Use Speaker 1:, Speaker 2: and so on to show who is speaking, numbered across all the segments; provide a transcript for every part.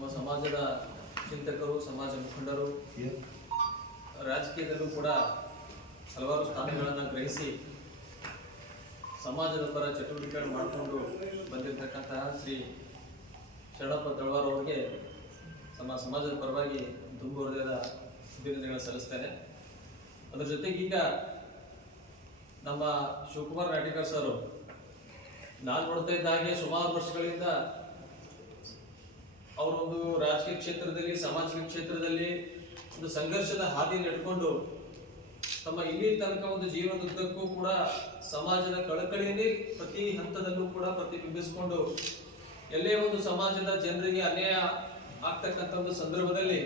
Speaker 1: ನಮ್ಮ ಸಮಾಜದ ಚಿಂತಕರು ಸಮಾಜ ಮುಖಂಡರು ರಾಜಕೀಯದಲ್ಲೂ ಕೂಡ ಹಲವಾರು ಸ್ಥಾನಗಳನ್ನು ಗ್ರಹಿಸಿ ಸಮಾಜದ ಪರ ಚಟುವಟಿಕೆಗಳನ್ನು ಮಾಡಿಕೊಂಡು ಬಂದಿರತಕ್ಕಂತಹ ಶ್ರೀ ಶರಣಪ್ಪ ತಳವಾರ್ ಅವರಿಗೆ ನಮ್ಮ ಸಮಾಜದ ಪರವಾಗಿ ತುಂಬ ಹೃದಯದ ಅಭಿನಂದನೆಗಳನ್ನು ಸಲ್ಲಿಸ್ತೇನೆ. ಅದರ ಜೊತೆಗೆ ಈಗ ನಮ್ಮ ಶಿವಕುಮಾರ್ ನಾಟಿಕರ್ ಸರ್ ನಾನು ನೋಡ್ತಾ ಇದ್ದ ಹಾಗೆ ಸುಮಾರು ವರ್ಷಗಳಿಂದ ಅವರೊಂದು ರಾಜಕೀಯ ಕ್ಷೇತ್ರದಲ್ಲಿ, ಸಾಮಾಜಿಕ ಕ್ಷೇತ್ರದಲ್ಲಿ ಒಂದು ಸಂಘರ್ಷದ ಹಾದಿ ನಡ್ಕೊಂಡು ತಮ್ಮ ಇಲ್ಲಿ ತನಕ ಒಂದು ಜೀವನದುದ್ದಕ್ಕೂ ಕೂಡ ಸಮಾಜದ ಕಳಕಳಿಯಲ್ಲಿ ಪ್ರತಿ ಹಂತದಲ್ಲೂ ಕೂಡ ಪ್ರತಿಬಿಂಬಿಸಿಕೊಂಡು ಎಲ್ಲೇ ಒಂದು ಸಮಾಜದ ಜನರಿಗೆ ಅನ್ಯಾಯ ಆಗ್ತಕ್ಕಂಥ ಒಂದು ಸಂದರ್ಭದಲ್ಲಿ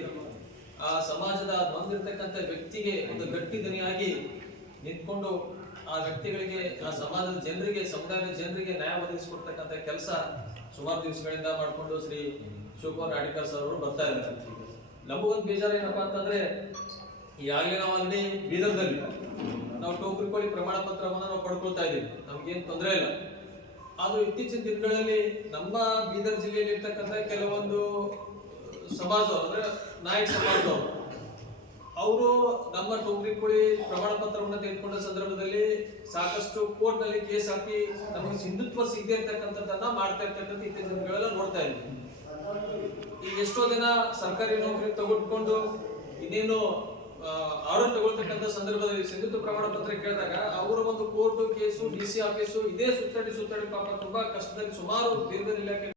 Speaker 1: ಆ ಸಮಾಜದ ಬಂದಿರತಕ್ಕಂಥ ವ್ಯಕ್ತಿಗೆ ಒಂದು ಗಟ್ಟಿ ದನಿಯಾಗಿ ನಿಂತ್ಕೊಂಡು ಆ ವ್ಯಕ್ತಿಗಳಿಗೆ, ಆ ಸಮಾಜದ ಜನರಿಗೆ, ಸಮುದಾಯದ ಜನರಿಗೆ ನ್ಯಾಯ ಒದಗಿಸಿಕೊಡ್ತಕ್ಕಂಥ ಕೆಲಸ ಸುಮಾರು ದಿವಸಗಳಿಂದ ಮಾಡಿಕೊಂಡು ಶ್ರೀ ಶಿವಕುಮಾರ್ ನಾಡಿಕರ್ ಸರ್ ಅವರು ಬರ್ತಾ ಇದ್ದಾರೆ. ನಮಗೊಂದು ಬೇಜಾರು ಏನಪ್ಪಾ ಅಂತಂದ್ರೆ ಈಗಾಗಲೇ ನಾವು ಅಲ್ಲಿ ಬೀದರ್ದಲ್ಲಿ ನಾವು ಟೋಕರಿ ಕೋಳಿ ಪ್ರಮಾಣ ಪತ್ರವನ್ನು ನಾವು ಪಡ್ಕೊಳ್ತಾ ಇದ್ದೀವಿ. ನಮ್ಗೇನು ತೊಂದರೆ ಇಲ್ಲ. ಆದ್ರೂ ಇತ್ತೀಚಿನ ದಿನಗಳಲ್ಲಿ ನಮ್ಮ ಬೀದರ್ ಜಿಲ್ಲೆಯಲ್ಲಿ ಇರ್ತಕ್ಕಂಥ ಕೆಲವೊಂದು ಸಮಾಜ, ಅಂದ್ರೆ ನಾಯಕ್ ಸಮಾಜದವರು ಅವರು ನಮ್ಮ ಟೋಕರಿ ಕೋಳಿ ಪ್ರಮಾಣ ಪತ್ರವನ್ನು ತೆಗೆದುಕೊಂಡ ಸಂದರ್ಭದಲ್ಲಿ ಸಾಕಷ್ಟು ಕೋರ್ಟ್ನಲ್ಲಿ ಕೇಸ್ ಹಾಕಿ ನಮಗೆ ಸಿಂಧುತ್ವ ಸಿಗದೆ ಇರ್ತಕ್ಕಂಥದ್ದನ್ನ ಮಾಡ್ತಾ ಇರ್ತಕ್ಕಂಥ ಇತ್ತೀಚಿನ ನೋಡ್ತಾ ಇದ್ವಿ. ಈಗ ಎಷ್ಟೋ ದಿನ ಸರ್ಕಾರಿ ನೌಕರಿ ತಗೊಂಡ್ಕೊಂಡು ಇನ್ನೇನು ಆರ್ಡರ್ ತಗೊಳ್ತಕ್ಕಂಥ ಸಂದರ್ಭದಲ್ಲಿ ಸಿಂಧುತ್ವ ಪ್ರಮಾಣ ಪತ್ರ ಕೇಳಿದಾಗ ಅವರ ಒಂದು court case, D C office ಇದೇ ಸುತ್ತಾಡಿ ಸುತ್ತಾಡಿ ಪಾಪ ತುಂಬಾ ಕಷ್ಟದಲ್ಲಿ ಸುಮಾರು ದೀರ್ಘ ಇಲಾಖೆ